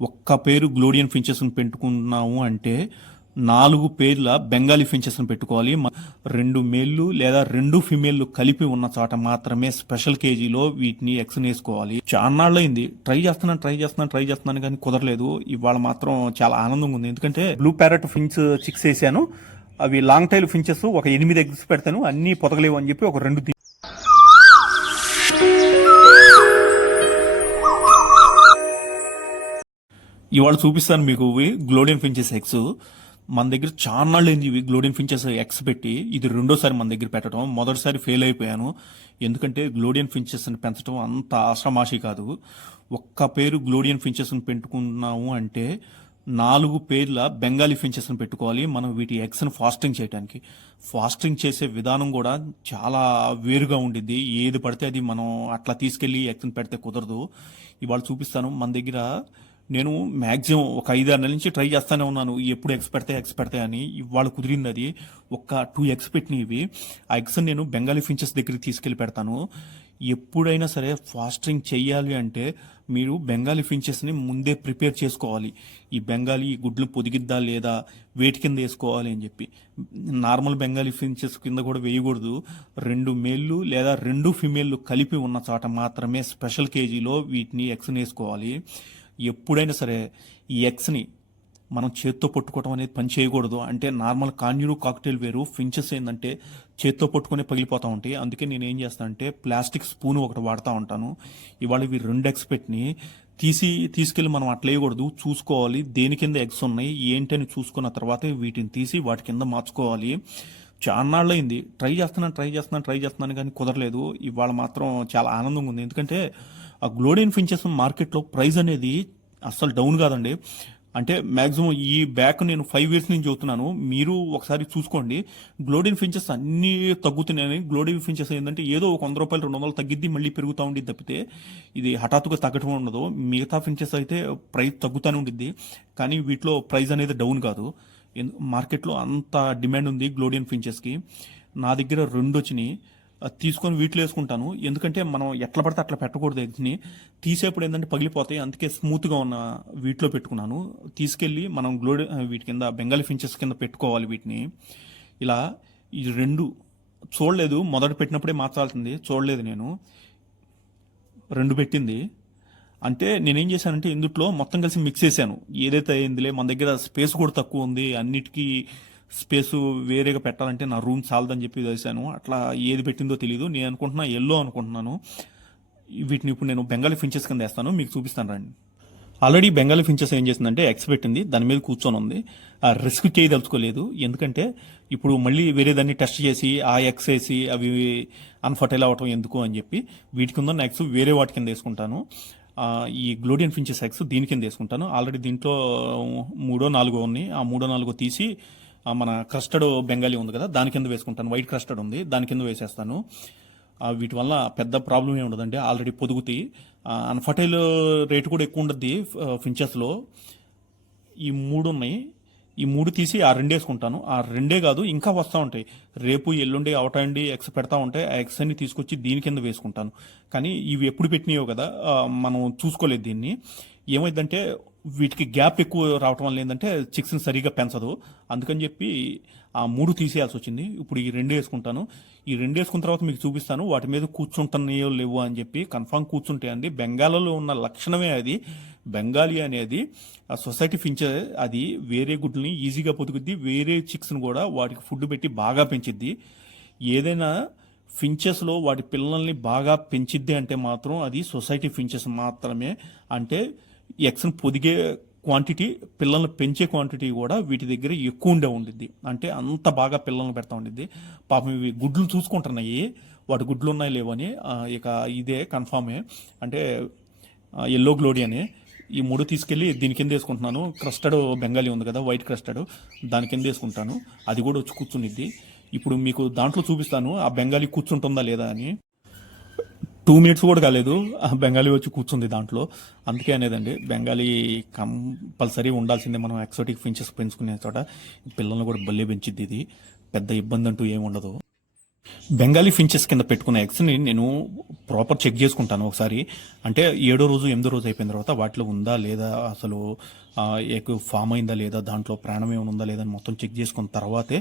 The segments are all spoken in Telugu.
ఒక్క పేరు గ్లోడియన్ ఫించెస్ని పెట్టుకున్నాము అంటే 4 పేర్ల బెంగాలీ ఫించెస్ని పెట్టుకోవాలి. 2 మేళ్ళు లేదా 2 ఫిమేల్లు కలిపి ఉన్న చోట మాత్రమే స్పెషల్ కేజీలో వీటిని ఎగ్స్ వేసుకోవాలి. చాన్నాళ్ళైంది ట్రై చేస్తున్నాను కానీ కుదరలేదు. ఇవాళ మాత్రం చాలా ఆనందంగా ఉంది, ఎందుకంటే బ్లూ ప్యారెట్ ఫించ్ చిక్స్ వేసాను. అవి లాంగ్ టైల్ ఫించెస్ ఒక 8 ఎగ్స్ పెడతాను, అన్ని పొదగలేవు అని చెప్పి ఒక 2 ఇవాళ చూపిస్తాను మీకు గ్లోడియన్ ఫించెస్ ఎగ్స్. మన దగ్గర చాలా అయింది ఇవి గ్లోడియన్ ఫించెస్ ఎగ్స్ పెట్టి. ఇది రెండోసారి మన దగ్గర పెట్టడం. మొదటిసారి ఫెయిల్ అయిపోయాను, ఎందుకంటే గ్లోడియన్ ఫించెస్ని పెంచడం అంత ఆషామాషి కాదు. ఒక్క పేరు గ్లోడియన్ ఫించెస్ని పెట్టుకున్నాము అంటే 4 పేర్ల బెంగాలీ ఫించెస్ని పెట్టుకోవాలి మనం వీటి ఎగ్స్ని ఫాస్టింగ్ చేయడానికి. ఫాస్టింగ్ చేసే విధానం కూడా చాలా వేరుగా ఉండిద్ది. ఏది పడితే అది మనం అట్లా తీసుకెళ్లి ఎగ్స్ని పెడితే కుదరదు. ఇవాళ చూపిస్తాను. మన దగ్గర నేను మ్యాక్సిమం ఒక 5-6 నెలల నుంచి ట్రై చేస్తానే ఉన్నాను, ఎప్పుడు ఎగ్స్ పెడతాయి అని. ఇవాళ కుదిరింది అది. ఒక 2 ఎగ్స్ పెట్టినవి ఇవి. ఆ ఎగ్స్ నేను బెంగాలీ ఫించెస్ దగ్గరికి తీసుకెళ్లి పెడతాను. ఎప్పుడైనా సరే ఫాస్టింగ్ చెయ్యాలి అంటే మీరు బెంగాలీ ఫించెస్ని ముందే ప్రిపేర్ చేసుకోవాలి. ఈ బెంగాలీ గుడ్లు పొదిగిద్దా లేదా, వేటి కింద వేసుకోవాలి అని చెప్పి. నార్మల్ బెంగాలీ ఫించెస్ కింద కూడా వేయకూడదు. 2 మేళ్ళు లేదా 2 ఫిమేల్లు కలిపి ఉన్న చోట మాత్రమే స్పెషల్ కేజీలో వీటిని ఎగ్స్ని వేసుకోవాలి. ఎప్పుడైనా సరే ఈ ఎగ్స్ని మనం చేత్తో పట్టుకోవడం అనేది పని చేయకూడదు. అంటే నార్మల్ కాన్యూరు కాక్టైల్ వేరు, ఫించెస్ ఏంటంటే చేత్తో పట్టుకునే పగిలిపోతూ ఉంటాయి. అందుకే నేను ఏం చేస్తాను అంటే ప్లాస్టిక్ స్పూన్ ఒకటి వాడుతూ ఉంటాను. ఇవాళ ఇవి 2 ఎగ్స్ పెట్టిని తీసుకెళ్ళి మనం అట్లా వేయకూడదు. చూసుకోవాలి దేని కింద ఎగ్స్ ఉన్నాయి ఏంటని చూసుకున్న తర్వాత వీటిని తీసి వాటి కింద మార్చుకోవాలి. చాన్నాళ్ళైంది ట్రై చేస్తున్నాను కానీ కుదరలేదు. ఇవాళ మాత్రం చాలా ఆనందంగా ఉంది, ఎందుకంటే ఆ గ్లోడియన్ ఫించెస్ మార్కెట్లో ప్రైస్ అనేది అస్సలు డౌన్ కాదండి. అంటే మ్యాక్సిమం ఈ బ్యాక్ నేను 5 ఇయర్స్ నుంచి చూస్తున్నాను, మీరు ఒకసారి చూసుకోండి. గ్లోడియన్ ఫించెస్ అన్నీ తగ్గుతున్నాయని. గ్లోడియన్ ఫించెస్ ఏంటంటే ఏదో ఒక 100 రూపాయలు 200 తగ్గిద్ది మళ్ళీ పెరుగుతూ ఉండిద్ది తప్పితే ఇది హఠాత్తుగా తగ్గటం ఉండదు. మిగతా ఫించెస్ అయితే ప్రైస్ తగ్గుతూనే ఉండిద్ది, కానీ వీటిలో ప్రైస్ అనేది డౌన్ కాదు. మార్కెట్లో అంత డిమాండ్ ఉంది గ్లోడియన్ ఫించెస్కి. నా దగ్గర 2 వచ్చినాయి, తీసుకొని వీటిలో వేసుకుంటాను. ఎందుకంటే మనం ఎట్లా పడితే అట్లా పెట్టకూడదు. ఎగ్స్ని తీసేప్పుడు ఏంటంటే పగిలిపోతాయి, అందుకే స్మూత్గా ఉన్న వీటిలో పెట్టుకున్నాను. తీసుకెళ్ళి మనం వీటి కింద బెంగాలీ ఫించెస్ కింద పెట్టుకోవాలి వీటిని. ఇలా ఈ 2 చూడలేదు, మొదట పెట్టినప్పుడే మార్చాల్సింది చూడలేదు నేను. 2 పెట్టింది అంటే నేనేం చేశానంటే ఇందుట్లో మొత్తం కలిసి మిక్స్ చేశాను. ఏదైతే అయిందిలే, మన దగ్గర స్పేస్ కూడా తక్కువ ఉంది, అన్నిటికీ స్పేసు వేరేగా పెట్టాలంటే నా రూమ్ చాలదని చెప్పి వేసాను. అట్లా ఏది పెట్టిందో తెలియదు. నేను అనుకుంటున్నా ఎల్లో అనుకుంటున్నాను. వీటిని ఇప్పుడు నేను బెంగాలీ ఫించెస్ కింద వేస్తాను, మీకు చూపిస్తాను రండి. ఆల్రెడీ బెంగాలీ ఫించెస్ ఏం చేసిందంటే ఎగ్స్ పెట్టింది, దాని మీద కూర్చొని ఉంది. ఆ రిస్క్ చేయదలుచుకోలేదు, ఎందుకంటే ఇప్పుడు మళ్ళీ వేరే దాన్ని టెస్ట్ చేసి ఆ ఎగ్స్ వేసి అవి అన్ఫర్టైల్ అవ్వటం ఎందుకు అని చెప్పి వీటికి ఉన్న ఎగ్స్ వేరే వాటి కింద వేసుకుంటాను. ఈ గ్లోడియన్ ఫించెస్ ఎగ్స్ దీని కింద వేసుకుంటాను. ఆల్రెడీ దీంట్లో 3-4 ఉన్నాయి. ఆ 3-4 తీసి మన క్రస్టర్డ్ బెంగాలీ ఉంది కదా దాని కింద వేసుకుంటాను. వైట్ క్రస్టర్డ్ ఉంది దాని కింద వేసేస్తాను. వీటి వల్ల పెద్ద ప్రాబ్లం ఏమి ఉండదండి, ఆల్రెడీ పొదుగుతాయి. అన్ఫర్టైల్ రేటు కూడా ఎక్కువ ఉండద్ది ఫించెస్లో. ఈ 3 ఉన్నాయి, ఈ 3 తీసి ఆ 2 వేసుకుంటాను. ఆ 2 కాదు ఇంకా వస్తూ ఉంటాయి, రేపు ఎల్లుండి అవటండి ఎగ్స్ పెడతా ఉంటాయి. ఆ ఎగ్స్ అన్ని తీసుకొచ్చి దీని కింద వేసుకుంటాను. కానీ ఇవి ఎప్పుడు పెట్టినాయో కదా మనం చూసుకోలేదు దీన్ని. ఏమైందంటే వీటికి గ్యాప్ ఎక్కువ రావటం వల్ల ఏంటంటే చిక్స్ని సరిగా పెంచదు, అందుకని చెప్పి ఆ 3 తీసేయాల్సి వచ్చింది. ఇప్పుడు ఈ 2 వేసుకుంటాను. ఈ 2 వేసుకున్న తర్వాత మీకు చూపిస్తాను వాటి మీద కూర్చుంటున్నాయో లేవో అని చెప్పి. కన్ఫామ్ కూర్చుంటాయండి, బెంగాల్లో ఉన్న లక్షణమే అది. బెంగాలీ అనేది ఆ సొసైటీ ఫించ్, అది వేరే గుడ్లని ఈజీగా పొదుగుద్ది, వేరే చిక్స్ని కూడా వాటికి ఫుడ్ పెట్టి బాగా పెంచిద్ది. ఏదైనా ఫించెస్లో వాటి పిల్లల్ని బాగా పెంచిద్ది అంటే మాత్రం అది సొసైటీ ఫించెస్ మాత్రమే. అంటే ఎగ్స్ని పొదిగే క్వాంటిటీ, పిల్లల్ని పెంచే క్వాంటిటీ కూడా వీటి దగ్గర ఎక్కువ ఉండిద్ది. అంటే అంత బాగా పిల్లల్ని పెడతా ఉండిద్ది. పాపం ఇవి గుడ్లు చూసుకుంటున్నాయి, వాటి గుడ్లు ఉన్నాయి లేవని. ఇక ఇదే కన్ఫామే, అంటే ఎల్లో గ్లోడీ అని. ఈ 3 తీసుకెళ్ళి దీని కింద వేసుకుంటున్నాను. క్రస్టర్డ్ బెంగాలీ ఉంది కదా వైట్ క్రస్టర్డ్, దాని కింద వేసుకుంటాను. అది కూడా వచ్చి కూర్చునిద్ది. ఇప్పుడు మీకు దాంట్లో చూపిస్తాను ఆ బెంగాలీ కూర్చుంటుందా లేదా అని. 2 మినిట్స్ కూడా కాలేదు ఆ బెంగాలీ వచ్చి కూర్చుంది దాంట్లో. అందుకే అనేదండి బెంగాలీ కంపల్సరీ ఉండాల్సిందే మనం ఎక్సోటిక్ ఫించెస్ పెంచుకునే చోట. పిల్లల్ని కూడా బల్లే పెంచిద్ది ఇది, పెద్ద ఇబ్బంది అంటూ ఏమి ఉండదు. బెంగాలీ ఫించెస్ కింద పెట్టుకున్న ఎగ్స్ని నేను ప్రాపర్ చెక్ చేసుకుంటాను ఒకసారి. అంటే 7వ రోజు 8వ రోజు అయిపోయిన తర్వాత వాటిలో ఉందా లేదా, అసలు ఎగ్ ఫామ్ అయిందా లేదా, దాంట్లో ప్రాణం ఏమైనా ఉందా లేదా అని మొత్తం చెక్ చేసుకున్న తర్వాతే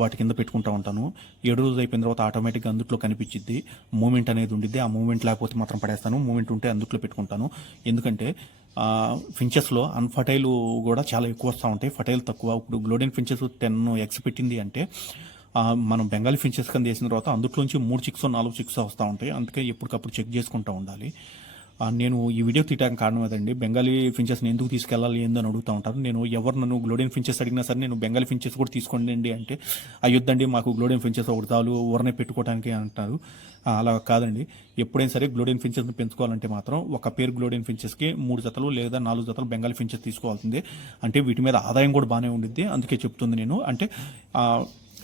వాటి కింద పెట్టుకుంటా ఉంటాను. 7వ రోజు అయిపోయిన తర్వాత ఆటోమేటిక్గా అందుట్లో కనిపించిద్ది, మూమెంట్ అనేది ఉండిద్ది. ఆ మూమెంట్ లేకపోతే మాత్రం పడేస్తాను, మూమెంట్ ఉంటే అందుట్లో పెట్టుకుంటాను. ఎందుకంటే ఫించెస్లో అన్ఫర్టైల్ కూడా చాలా ఎక్కువ వస్తూ ఉంటాయి, ఫర్టైల్ తక్కువ. ఇప్పుడు గ్లోడెన్ ఫించెస్ 10 ఎగ్స్ పెట్టింది అంటే మనం బెంగాలీ ఫించెస్ కింద వేసిన తర్వాత అందులోంచి 3 చిక్స్ 4 చిక్స్ వస్తూ ఉంటాయి. అందుకే ఎప్పటికప్పుడు చెక్ చేసుకుంటూ ఉండాలి. నేను ఈ వీడియో తీయడానికి కారణం అదండి. బెంగాలీ ఫించెస్ని ఎందుకు తీసుకెళ్ళాలి ఏందని అడుగుతూ ఉంటారు. నేను ఎవరు నన్ను గ్లోడెన్ ఫించెస్ అడిగినా సరే నేను బెంగాలీ ఫించెస్ కూడా తీసుకోండి అంటే అయ్యొద్దండి మాకు గ్లోడెన్ ఫించెస్ ఒకటి చాలు ఊరనే పెట్టుకోవడానికి అంటారు. అలా కాదండి. ఎప్పుడైనా సరే గ్లోడెన్ ఫించెస్ని పెంచుకోవాలంటే మాత్రం ఒక పేరు గ్లోడెన్ ఫించెస్కి 3 జతలు లేదా 4 జతలు బెంగాలీ ఫించెస్ తీసుకోవాల్సిందే. అంటే వీటి మీద ఆదాయం కూడా బాగానే ఉండిద్ది. అందుకే చెప్తుంది నేను. అంటే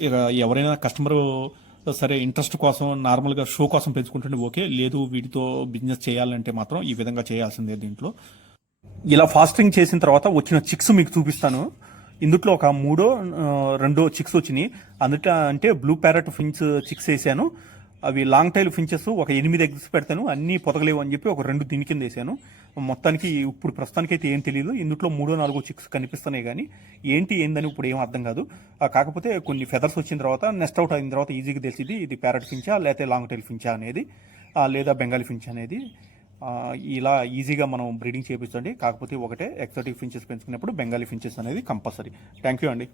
ఇక ఎవరైనా కస్టమర్ సరే ఇంట్రెస్ట్ కోసం నార్మల్గా షో కోసం పెంచుకుంటుంటే ఓకే, లేదు వీటితో బిజినెస్ చేయాలంటే మాత్రం ఈ విధంగా చేయాల్సిందే. దీంట్లో ఇలా ఫాస్టింగ్ చేసిన తర్వాత వచ్చిన చిక్స్ మీకు చూపిస్తాను. ఇందుట్లో ఒక 2 చిక్స్ వచ్చినాయి. అందుట్లో అంటే బ్లూ ప్యారెట్ ఫించ్ చిక్స్ వేసాను. అవి లాంగ్ టైల్ ఫించెస్ ఒక 8 ఎగ్స్ పెడతాను, అన్నీ పొతగలేవు అని చెప్పి ఒక 2 దీని కింద వేసాను. మొత్తానికి ఇప్పుడు ప్రస్తుతానికి అయితే ఏం తెలియదు. ఇందులో 3-4 చిక్స్ కనిపిస్తున్నాయి, కానీ ఏందని ఇప్పుడు ఏం అర్థం కాదు. కాకపోతే కొన్ని ఫెదర్స్ వచ్చిన తర్వాత నెస్ట్ అవుట్ అయిన తర్వాత ఈజీగా తెలిసింది ఇది ప్యారెట్ ఫించా లేకపోతే లాంగ్ టైల్ ఫించా అనేది, లేదా బెంగాలీ ఫించ్ అనేది. ఇలా ఈజీగా మనం బ్రీడింగ్ చేయించండి. కాకపోతే ఒకటే ఎక్సాటిక్ ఫించెస్ పెంచుకున్నప్పుడు బెంగాలీ ఫించెస్ అనేది కంపల్సరీ. థ్యాంక్ యూ అండి.